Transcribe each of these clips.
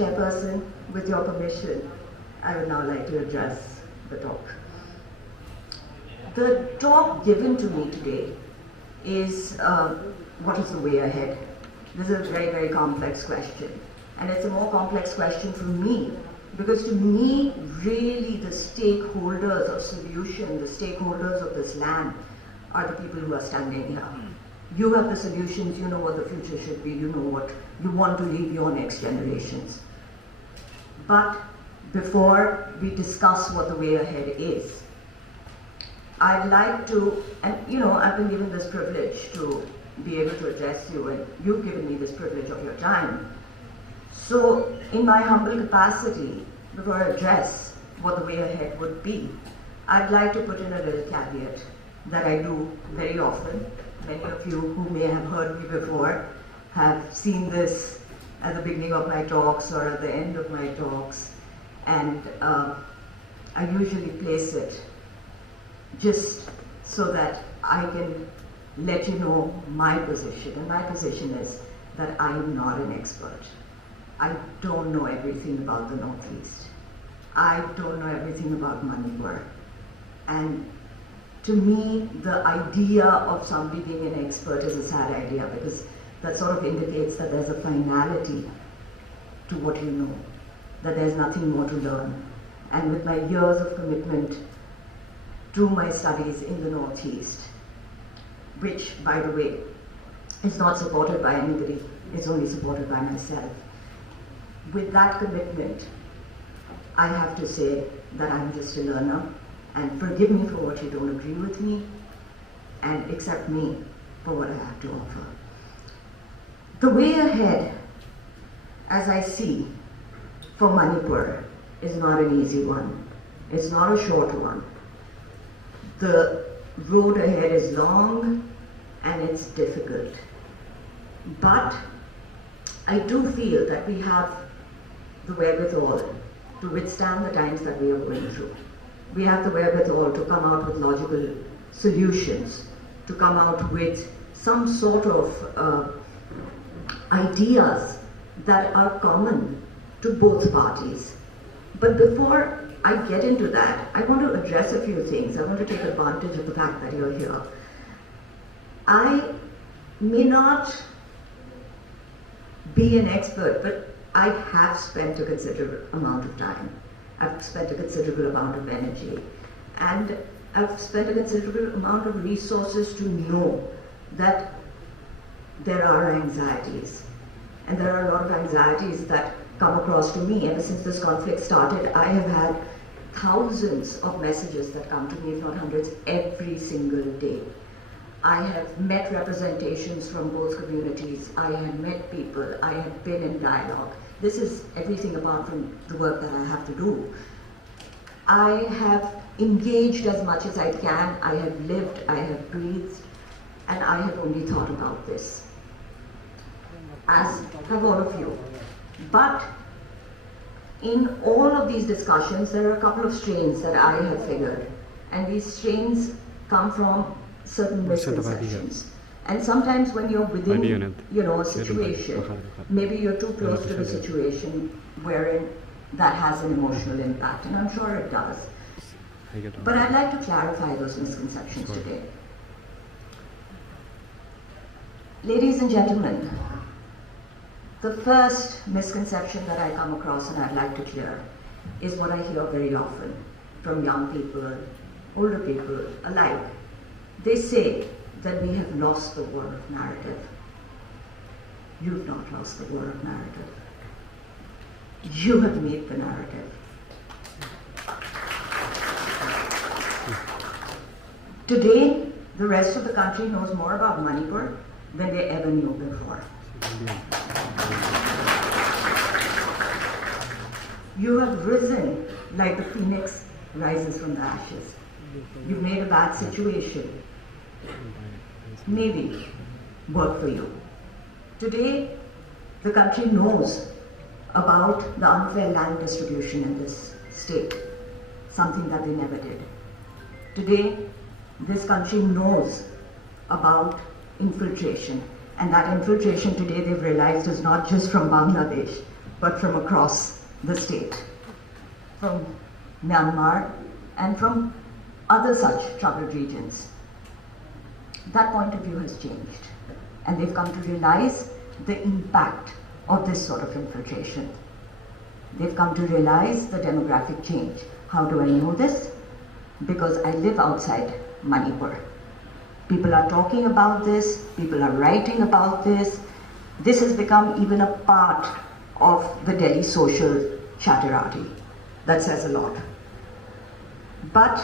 Chairperson, with your permission, I would now like to address the talk. The talk given to me today is what is the way ahead? This is a very, very complex question. And it's a more complex question for me, because to me, really the stakeholders of solution, the stakeholders of this land, are the people who are standing here. You have the solutions, you know what the future should be, you know what you want to leave your next generations. But before we discuss what the way ahead is, I'd like to, and I've been given this privilege to be able to address you, and you've given me this privilege of your time. So, in my humble capacity, before I address what the way ahead would be, I'd like to put in a little caveat that I do very often. Many of you who may have heard me before have seen this at the beginning of my talks or at the end of my talks, and I usually place it just so that I can let you know my position. And my position is that I'm not an expert. I don't know everything about the Northeast. I don't know everything about Manipur. And to me, the idea of somebody being an expert is a sad idea, because that sort of indicates that there's a finality to what you know, that there's nothing more to learn. And with my years of commitment to my studies in the Northeast, which, by the way, is not supported by anybody, it's only supported by myself. With that commitment, I have to say that I'm just a learner, and forgive me for what you don't agree with me, and accept me for what I have to offer. The way ahead, as I see, for Manipur is not an easy one. It's not a short one. The road ahead is long and it's difficult. But I do feel that we have the wherewithal to withstand the times that we are going through. We have the wherewithal to come out with logical solutions, to come out with some sort of ideas that are common to both parties. But before I get into that, I want to address a few things. I want to take advantage of the fact that you're here. I may not be an expert, but I have spent a considerable amount of time. I've spent a considerable amount of energy, and I've spent a considerable amount of resources to know that there are anxieties. And there are a lot of anxieties that come across to me. Ever since this conflict started, I have had thousands of messages that come to me, if not hundreds, every single day. I have met representations from both communities. I have met people. I have been in dialogue. This is everything apart from the work that I have to do. I have engaged as much as I can. I have lived, I have breathed, and I have only thought about this, as have all of you. But in all of these discussions, there are a couple of strains that I have figured, and these strains come from certain misconceptions. And sometimes when you're within, a situation, maybe you're too close to the situation wherein that has an emotional impact, and I'm sure it does. But I'd like to clarify those misconceptions today. Ladies and gentlemen, the first misconception that I come across and I'd like to clear is what I hear very often from young people, older people alike. They say that we have lost the war of narrative. You've not lost the war of narrative. You have made the narrative. Today, the rest of the country knows more about Manipur than they ever knew before. You have risen like the phoenix rises from the ashes. You've made a bad situation maybe work for you. Today, the country knows about the unfair land distribution in this state, something that they never did. Today, this country knows about infiltration, and that infiltration today they've realized is not just from Bangladesh, but from across the state, from Myanmar and from other such troubled regions. That point of view has changed, and they've come to realize the impact of this sort of infiltration. They've come to realize the demographic change. How do I know this? Because I live outside Manipur. People are talking about this, people are writing about this. This has become even a part of the Delhi social chatterati. That says a lot. But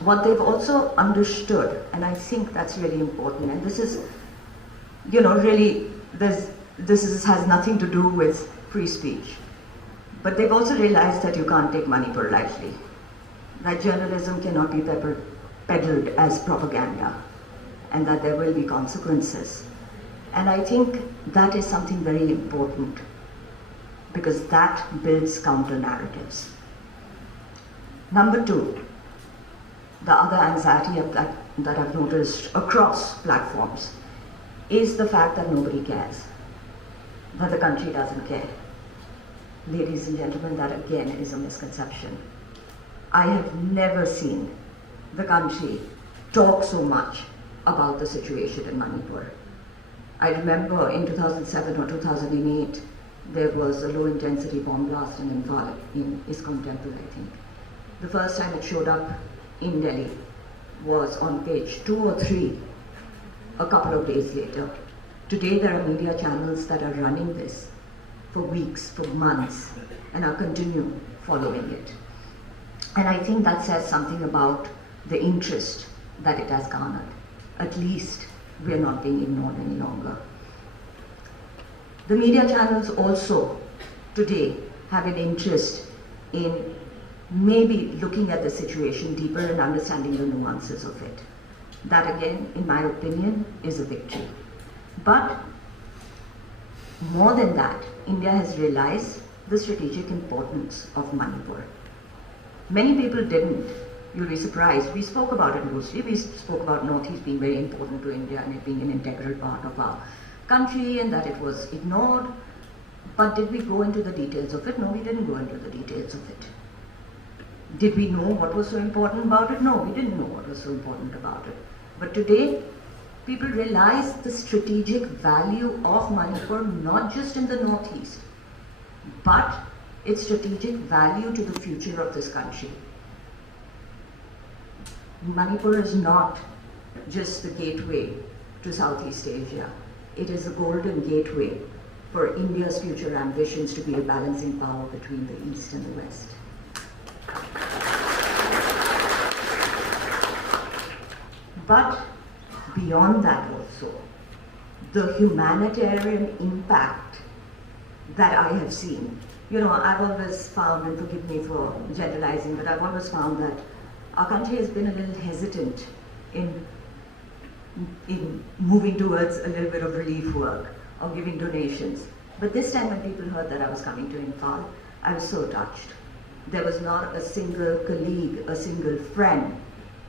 what they've also understood, and I think that's really important, and this is, really, has nothing to do with free speech. But they've also realized that you can't take Manipur lightly, that journalism cannot be peddled as propaganda, and that there will be consequences. And I think that is something very important, because that builds counter-narratives. Number two, the other anxiety that I've noticed across platforms is the fact that nobody cares, that the country doesn't care. Ladies and gentlemen, that again is a misconception. I have never seen the country talk so much about the situation in Manipur. I remember in 2007 or 2008, there was a low-intensity bomb blast in Imphal, in ISKCON temple, I think. The first time it showed up in Delhi was on page 2 or 3, a couple of days later. Today there are media channels that are running this for weeks, for months, and are continue following it. And I think that says something about the interest that it has garnered. At least we are not being ignored any longer. The media channels also today have an interest in maybe looking at the situation deeper and understanding the nuances of it. That again, in my opinion, is a victory. But more than that, India has realized the strategic importance of Manipur. Many people didn't. You'll be surprised. We spoke about it mostly. We spoke about Northeast being very important to India and it being an integral part of our country and that it was ignored. But did we go into the details of it? No, we didn't go into the details of it. Did we know what was so important about it? No, we didn't know what was so important about it. But today, people realize the strategic value of Manipur, not just in the Northeast, but its strategic value to the future of this country. Manipur is not just the gateway to Southeast Asia. It is a golden gateway for India's future ambitions to be a balancing power between the East and the West. But beyond that also, the humanitarian impact that I have seen. I've always found, and forgive me for generalizing, but I've always found that our country has been a little hesitant in moving towards a little bit of relief work or giving donations. But this time when people heard that I was coming to Imphal, I was so touched. There was not a single colleague, a single friend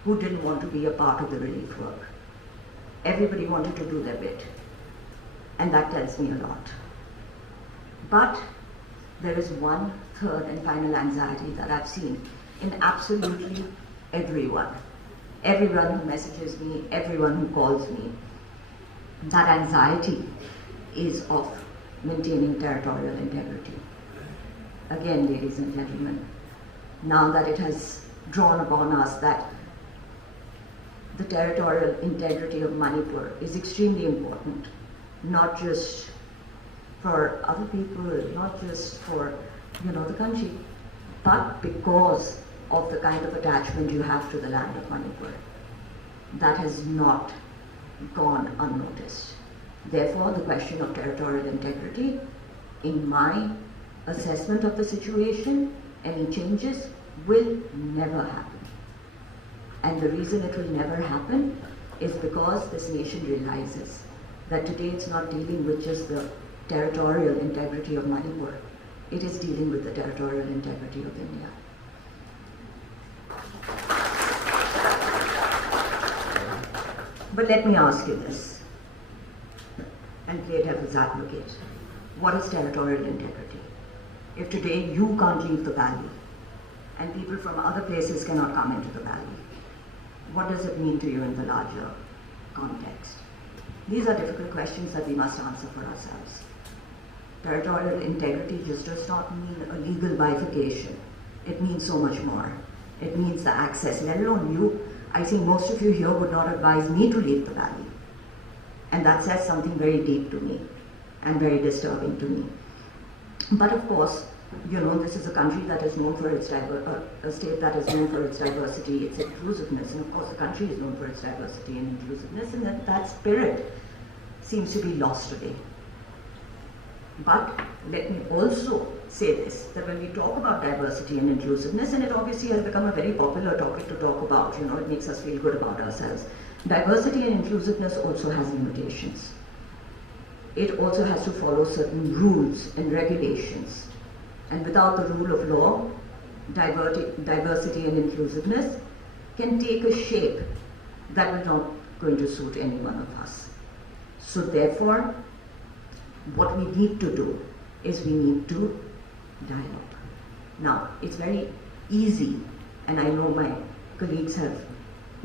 who didn't want to be a part of the relief work. Everybody wanted to do their bit. And that tells me a lot. But there is one third and final anxiety that I've seen in absolutely everyone. Everyone who messages me, everyone who calls me. That anxiety is of maintaining territorial integrity. Again, ladies and gentlemen, now that it has drawn upon us that the territorial integrity of Manipur is extremely important, not just for other people, not just for the country, but because of the kind of attachment you have to the land of Manipur. That has not gone unnoticed. Therefore, the question of territorial integrity, in my assessment of the situation, any changes will never happen. And the reason it will never happen is because this nation realizes that today it's not dealing with just the territorial integrity of Manipur, it is dealing with the territorial integrity of India. But let me ask you this, and play devil's advocate. what is territorial integrity? If today you can't leave the valley and people from other places cannot come into the valley, what does it mean to you in the larger context? These are difficult questions that we must answer for ourselves. Territorial integrity just does not mean a legal bifurcation. It means so much more. It means the access, let alone you. I think most of you here would not advise me to leave the valley. And that says something very deep to me and very disturbing to me. But of course, you know, this is a country that is known for its a state that is known for its diversity, its inclusiveness, and of course the country is known for its diversity and inclusiveness, and that spirit seems to be lost today. But let me also say this, that when we talk about diversity and inclusiveness, and it obviously has become a very popular topic to talk about, you know, it makes us feel good about ourselves. Diversity and inclusiveness also has limitations. It also has to follow certain rules and regulations. And without the rule of law, diversity and inclusiveness can take a shape that will not going to suit any one of us. So therefore, what we need to do is we need to dialogue. Now, it's very easy, and I know my colleagues have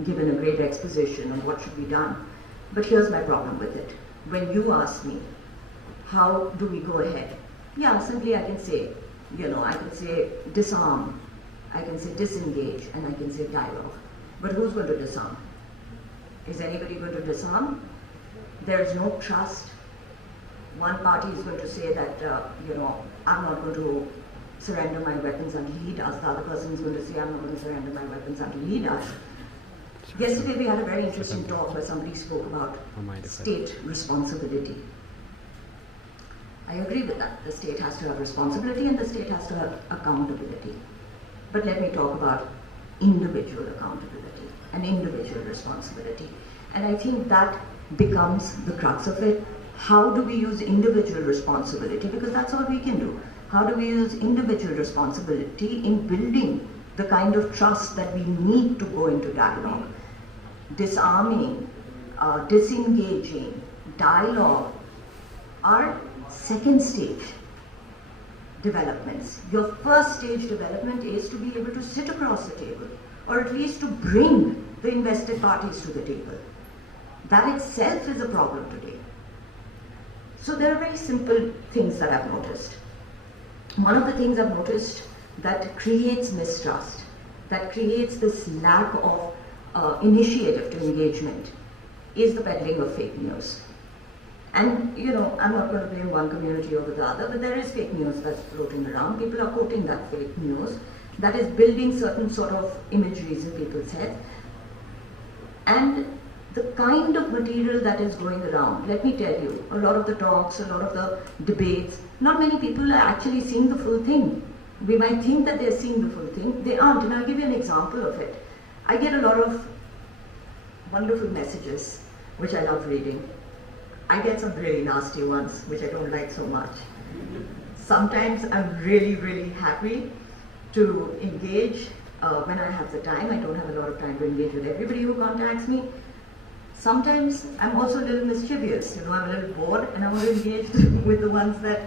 given a great exposition on what should be done, but here's my problem with it. When you ask me, how do we go ahead? Yeah, simply I can say, you know, I can say disarm, I can say disengage, and I can say dialogue. But who's going to disarm? Is anybody going to disarm? There is no trust. One party is going to say that, you know, I'm not going to surrender my weapons until he does. The other person is going to say, I'm not going to surrender my weapons until he does. Yesterday we had a very interesting talk where somebody spoke about state responsibility. I agree with that. The state has to have responsibility and the state has to have accountability. But let me talk about individual accountability and individual responsibility. And I think that becomes the crux of it. How do we use individual responsibility? Because that's all we can do. How do we use individual responsibility in building the kind of trust that we need to go into dialogue? Disarming, disengaging, dialogue are second stage developments. Your first stage development is to be able to sit across the table, or at least to bring the invested parties to the table. That itself is a problem today. So there are very simple things that I've noticed. One of the things I've noticed that creates mistrust, that creates this lack of initiative to engagement, is the peddling of fake news. And, you know, I'm not going to blame one community over the other, but there is fake news that's floating around. People are quoting that fake news that is building certain sort of imageries in people's heads. And the kind of material that is going around, let me tell you, a lot of the talks, a lot of the debates, not many people are actually seeing the full thing. We might think that they're seeing the full thing. They aren't, and I'll give you an example of it. I get a lot of wonderful messages, which I love reading. I get some really nasty ones, which I don't like so much. Sometimes I'm really, really happy to engage when I have the time. I don't have a lot of time to engage with everybody who contacts me. Sometimes I'm also a little mischievous, you know, I'm a little bored and I want to engage with the ones that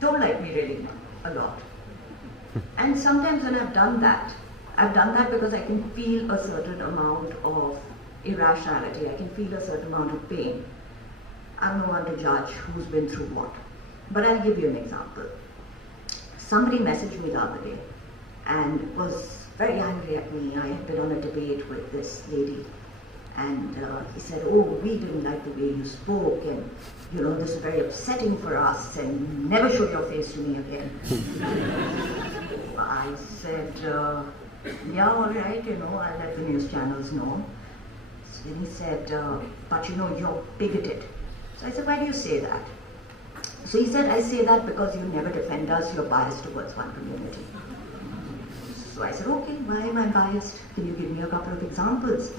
don't like me really a lot. And sometimes when I've done that because I can feel a certain amount of irrationality, I can feel a certain amount of pain. I'm no one to judge who's been through what. But I'll give you an example. Somebody messaged me the other day and was very angry at me. I had been on a debate with this lady. And he said, oh, we didn't like the way you spoke, and you know, this is very upsetting for us, and never show your face to me again. I said, yeah, all right, you know, I'll let the news channels know. So then he said, but you know, you're bigoted. So I said, why do you say that? So he said, I say that because you never defend us, you're biased towards one community. So I said, okay, why am I biased? Can you give me a couple of examples?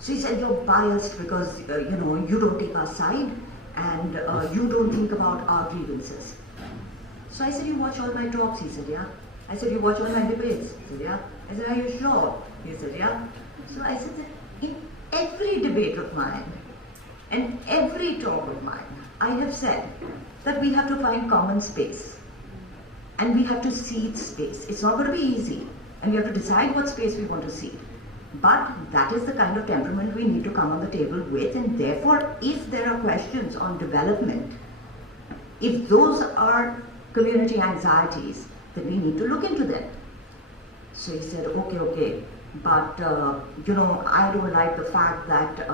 So he said, you're biased because, you know, you don't take our side and you don't think about our grievances. So I said, you watch all my talks? He said, yeah. I said, you watch all my debates? He said, yeah. I said, are you sure? He said, yeah. So I said, in every debate of mine and every talk of mine, I have said that we have to find common space. And we have to seed space. It's not going to be easy. And we have to decide what space we want to seed. But that is the kind of temperament we need to come on the table with. And therefore, if there are questions on development, if those are community anxieties, then we need to look into them. So he said, okay, but I don't like the fact that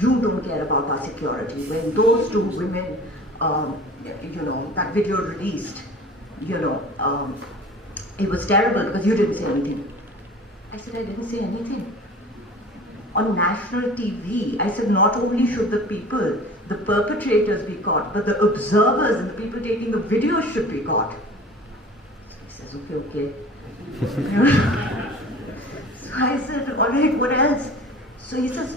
you don't care about our security. When those two women, that video released, it was terrible because you didn't say anything. I said, I didn't say anything. On national TV, I said, not only should the people, the perpetrators be caught, but the observers and the people taking the videos should be caught. So he says, okay. So I said, all right, what else? So he says,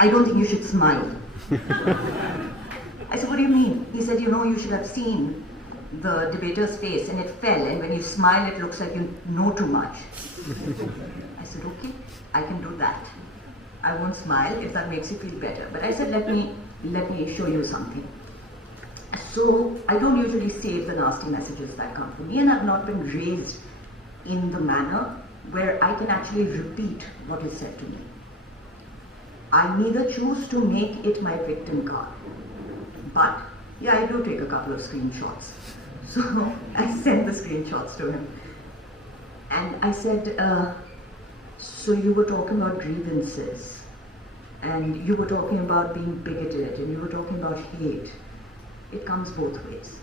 I don't think you should smile. I said, what do you mean? He said, you should have seen the debater's face and it fell, and when you smile it looks like you know too much. I said, okay, I can do that. I won't smile if that makes you feel better. But I said, let me show you something. So I don't usually save the nasty messages that come to me, and I've not been raised in the manner where I can actually repeat what is said to me. I neither choose to make it my victim card, but yeah, I do take a couple of screenshots. So I sent the screenshots to him. And I said, so you were talking about grievances, and you were talking about being bigoted, and you were talking about hate. It comes both ways.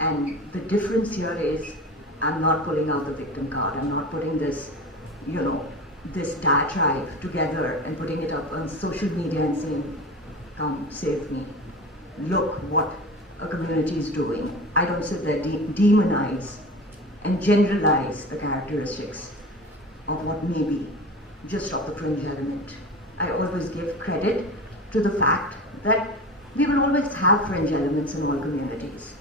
And the difference here is, I'm not pulling out the victim card. I'm not putting this, this diatribe together and putting it up on social media and saying, come, save me. Look what a community is doing. I don't sit there demonize and generalize the characteristics of what may be just of the fringe element. I always give credit to the fact that we will always have fringe elements in all communities.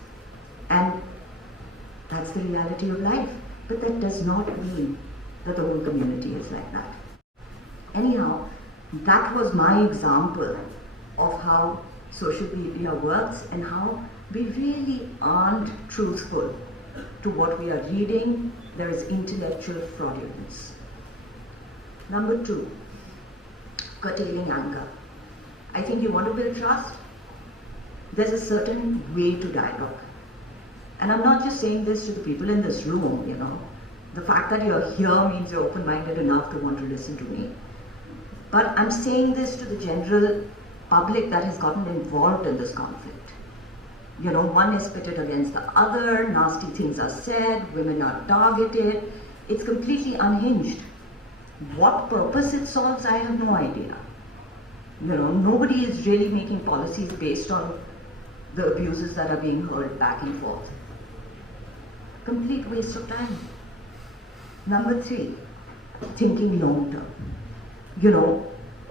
And that's the reality of life. But that does not mean that the whole community is like that. Anyhow, that was my example of how social media works and how we really aren't truthful to what we are reading. There is intellectual fraudulence. Number 2, curtailing anger. I think you want to build trust. There's a certain way to dialogue. And I'm not just saying this to the people in this room, The fact that you're here means you're open-minded enough to want to listen to me. But I'm saying this to the general public that has gotten involved in this conflict. One is pitted against the other, nasty things are said, women are targeted. It's completely unhinged. What purpose it solves, I have no idea. Nobody is really making policies based on the abuses that are being hurled back and forth. Complete waste of time. Number 3, thinking long term.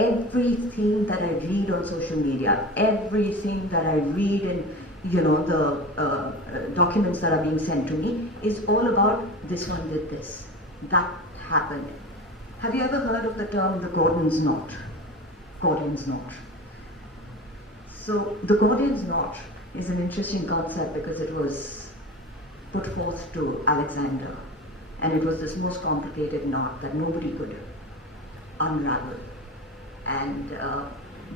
Everything that I read on social media, everything that I read in, the documents that are being sent to me is all about this one did this, that happened. Have you ever heard of the term the Gordon's knot? Gordon's knot. So the Gordon's knot is an interesting concept because it was put forth to Alexander, and it was this most complicated knot that nobody could unravel. And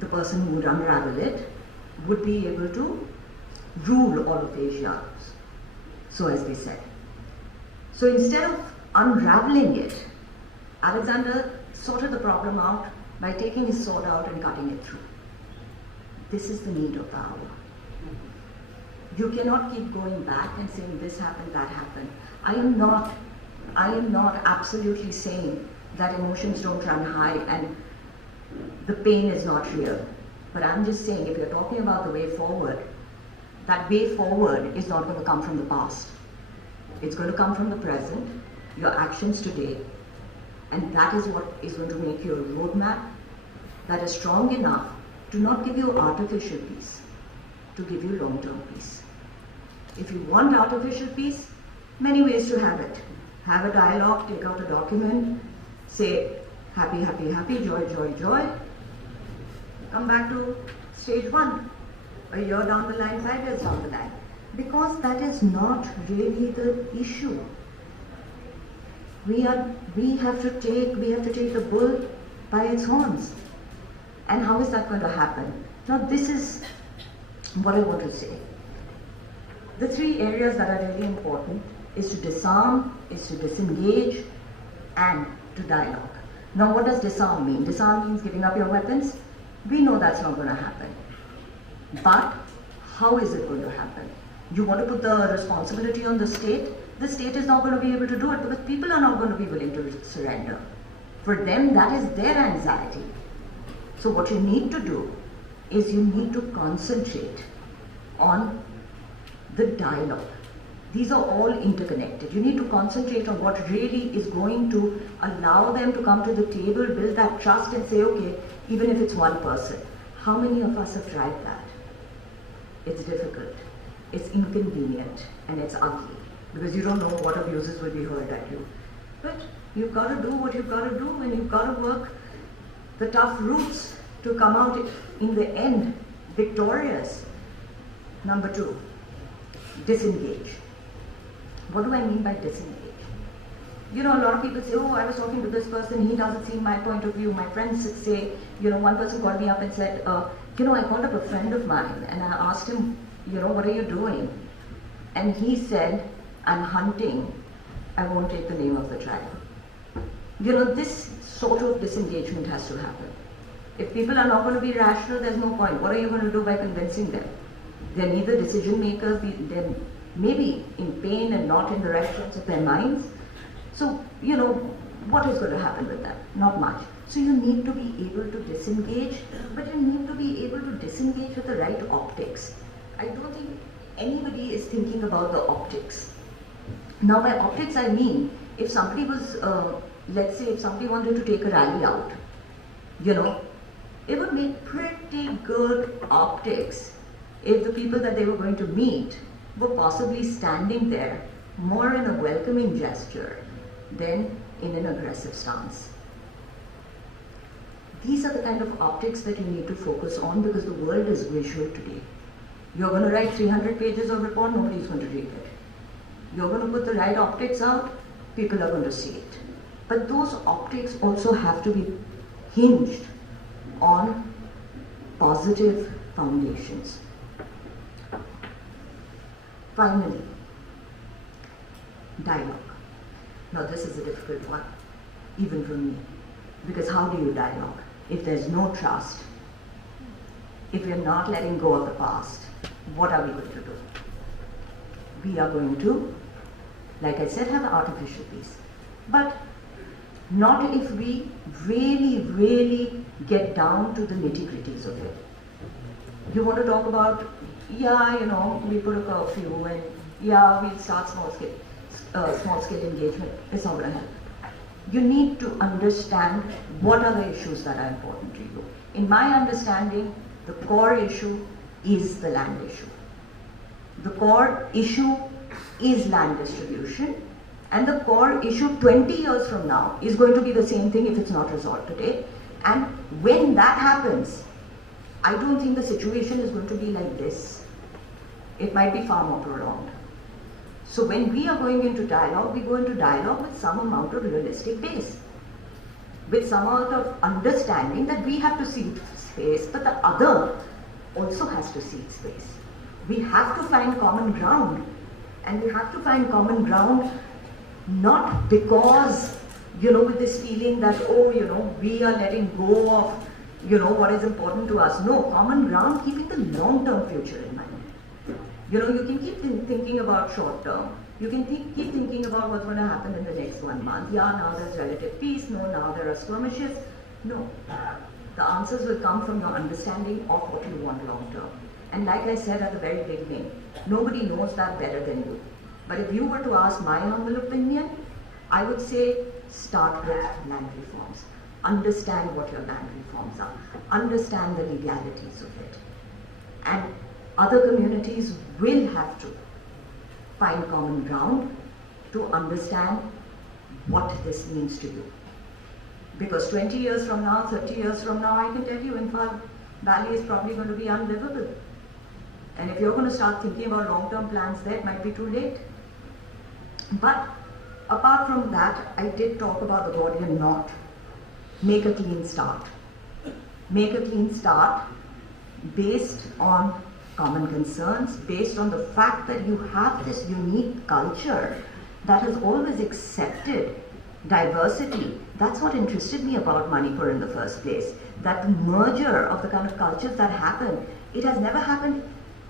the person who would unravel it would be able to rule all of Asia, so as they said. So instead of unraveling it, Alexander sorted the problem out by taking his sword out and cutting it through. This is the need of the hour. You cannot keep going back and saying this happened, that happened. I am not absolutely saying that emotions don't run high and the pain is not real. But I'm just saying, if you're talking about the way forward, that way forward is not going to come from the past. It's going to come from the present, your actions today, and that is what is going to make you a roadmap that is strong enough to not give you artificial peace, to give you long-term peace. If you want artificial peace, many ways to have it. Have a dialogue, take out a document, say happy, happy, happy, joy, joy, joy. Come back to stage 1. a year down the line, 5 years down the line. Because that is not really the issue. We have to take the bull by its horns. And how is that going to happen? Now this is what I want to say. The 3 areas that are really important is to disarm, is to disengage, and to dialogue. Now what does disarm mean? Disarm means giving up your weapons. We know that's not going to happen. But how is it going to happen? You want to put the responsibility on the state is not going to be able to do it because people are not going to be willing to surrender. For them, that is their anxiety. So what you need to do is you need to concentrate on the dialogue. These are all interconnected. You need to concentrate on what really is going to allow them to come to the table, build that trust and say, okay, even if it's one person. How many of us have tried that? It's difficult, it's inconvenient, and it's ugly because you don't know what abuses will be heard at you. But you've got to do what you've got to do and you've got to work the tough routes to come out in the end victorious. Number 2, disengage. What do I mean by disengage? You know, a lot of people say, oh, I was talking to this person, he doesn't see my point of view. My friends say, you know, one person called me up and said, you know, I called up a friend of mine and I asked him, you know, what are you doing? And he said, I'm hunting. I won't take the name of the tribe. You know, this sort of disengagement has to happen. If people are not going to be rational, there's no point. What are you going to do by convincing them? They're neither decision makers, they're maybe in pain and not in the right sense of their minds. So, you know, what is going to happen with that? Not much. So you need to be able to disengage, but you need to be able to disengage with the right optics. I don't think anybody is thinking about the optics. Now by optics I mean, if somebody was, let's say if somebody wanted to take a rally out, you know, it would make pretty good optics if the people that they were going to meet were possibly standing there more in a welcoming gesture than in an aggressive stance. These are the kind of optics that you need to focus on because the world is visual today. You're going to write 300 pages of report, nobody's going to read it. You're going to put the right optics out, people are going to see it. But those optics also have to be hinged on positive foundations. Finally, dialogue. Now this is a difficult one, even for me, because how do you dialogue? If there's no trust, if we're not letting go of the past, what are we going to do? We are going to, like I said, have an artificial peace. But not if we really get down to the nitty-gritties of it. You want to talk about, yeah, you know, we put a curfew and yeah, we'll start small-scale engagement. It's not going to help. You need to understand what are the issues that are important to you. In my understanding, the core issue is the land issue. The core issue is land distribution, and the core issue 20 years from now is going to be the same thing if it's not resolved today. And when that happens, I don't think the situation is going to be like this. It might be far more prolonged. So when we are going into dialogue, we go into dialogue with some amount of realistic base, with some amount of understanding that we have to cede space, but the other also has to cede space. We have to find common ground, and we have to find common ground not because, you know, with this feeling that, oh, you know, we are letting go of, you know, what is important to us. No, common ground, keeping the long-term future in mind. You know, you can keep thinking about short term. You can keep thinking about what's going to happen in the next 1 month. Yeah, now there's relative peace. No, now there are skirmishes. No. The answers will come from your understanding of what you want long term. And like I said at the very beginning, nobody knows that better than you. But if you were to ask my humble opinion, I would say start with land reforms. Understand what your land reforms are. Understand the legalities of it. And other communities will have to find common ground to understand what this means to you. Because 20 years from now, 30 years from now, I can tell you Imphal Valley is probably going to be unlivable. And if you're going to start thinking about long-term plans there, it might be too late. But apart from that, I did talk about the Gordian knot. Make a clean start. Make a clean start based on common concerns, based on the fact that you have this unique culture that has always accepted diversity. That's what interested me about Manipur in the first place. That merger of the kind of cultures that happen, it has never happened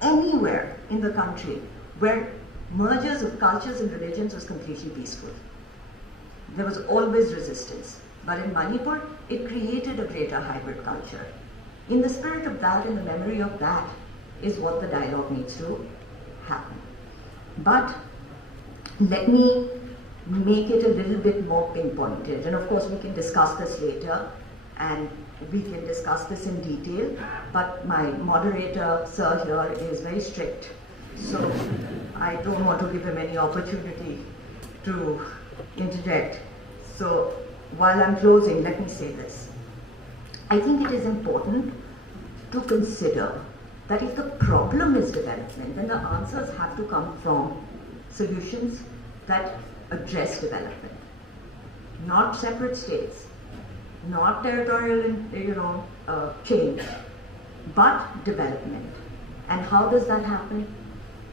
anywhere in the country where mergers of cultures and religions was completely peaceful. There was always resistance. But in Manipur, it created a greater hybrid culture. In the spirit of that, in the memory of that, is what the dialogue needs to happen. But let me make it a little bit more pinpointed. And of course, we can discuss this later, and we can discuss this in detail. But my moderator, sir, here is very strict. So I don't want to give him any opportunity to interject. So while I'm closing, let me say this. I think it is important to consider that if the problem is development, then the answers have to come from solutions that address development. Not separate states, not territorial change, but development. And how does that happen?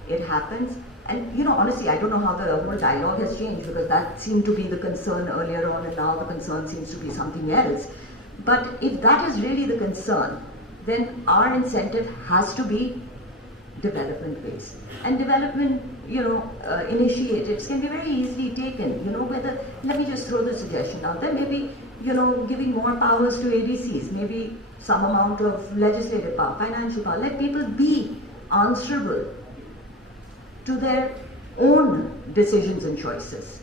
It happens, and honestly, I don't know how the whole dialogue has changed, because that seemed to be the concern earlier on, and now the concern seems to be something else. But if that is really the concern, then our incentive has to be development-based. And development, initiatives can be very easily taken. Let me just throw the suggestion out there. Maybe, giving more powers to ADCs, maybe some amount of legislative power, financial power. Let people be answerable to their own decisions and choices.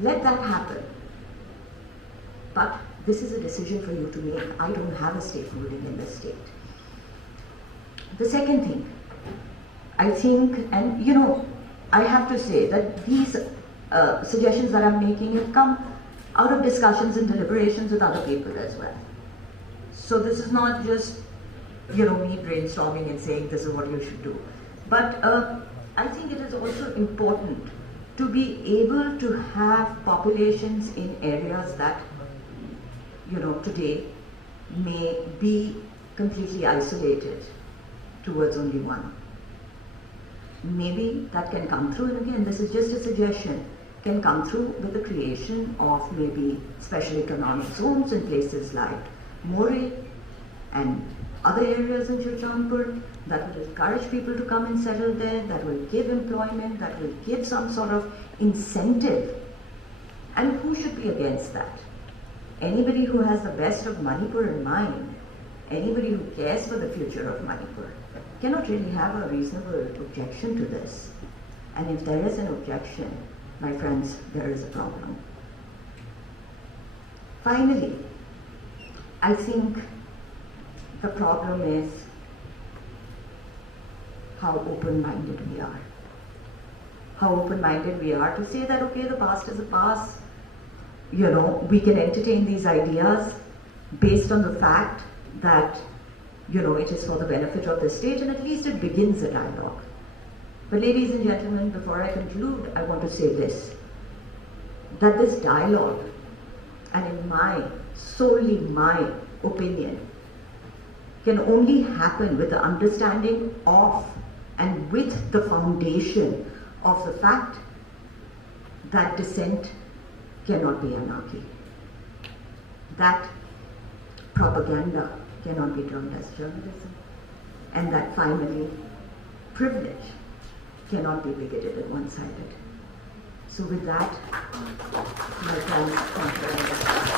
Let that happen. But this is a decision for you to make. I don't have a stakeholding in this state. The second thing, I think, and I have to say that these suggestions that I'm making have come out of discussions and deliberations with other people as well. So this is not just, me brainstorming and saying this is what you should do. But I think it is also important to be able to have populations in areas that, today may be completely isolated towards only one. Maybe that can come through, and again, this is just a suggestion, can come through with the creation of maybe special economic zones in places like Moreh and other areas in Churchandpur that will encourage people to come and settle there, that will give employment, that will give some sort of incentive. And who should be against that? Anybody who has the best of Manipur in mind, anybody who cares for the future of Manipur, cannot really have a reasonable objection to this. And if there is an objection, my friends, there is a problem. Finally, I think the problem is how open-minded we are. How open-minded we are to say that, okay, the past is a past. We can entertain these ideas based on the fact that, it is for the benefit of the state, and at least it begins a dialogue. But ladies and gentlemen, before I conclude, I want to say this, that this dialogue, and in solely my opinion, can only happen with the understanding of and with the foundation of the fact that dissent cannot be anarchy, that propaganda cannot be termed as journalism, and that finally privilege cannot be bigoted and one-sided. So with that, my friends, thank you very much.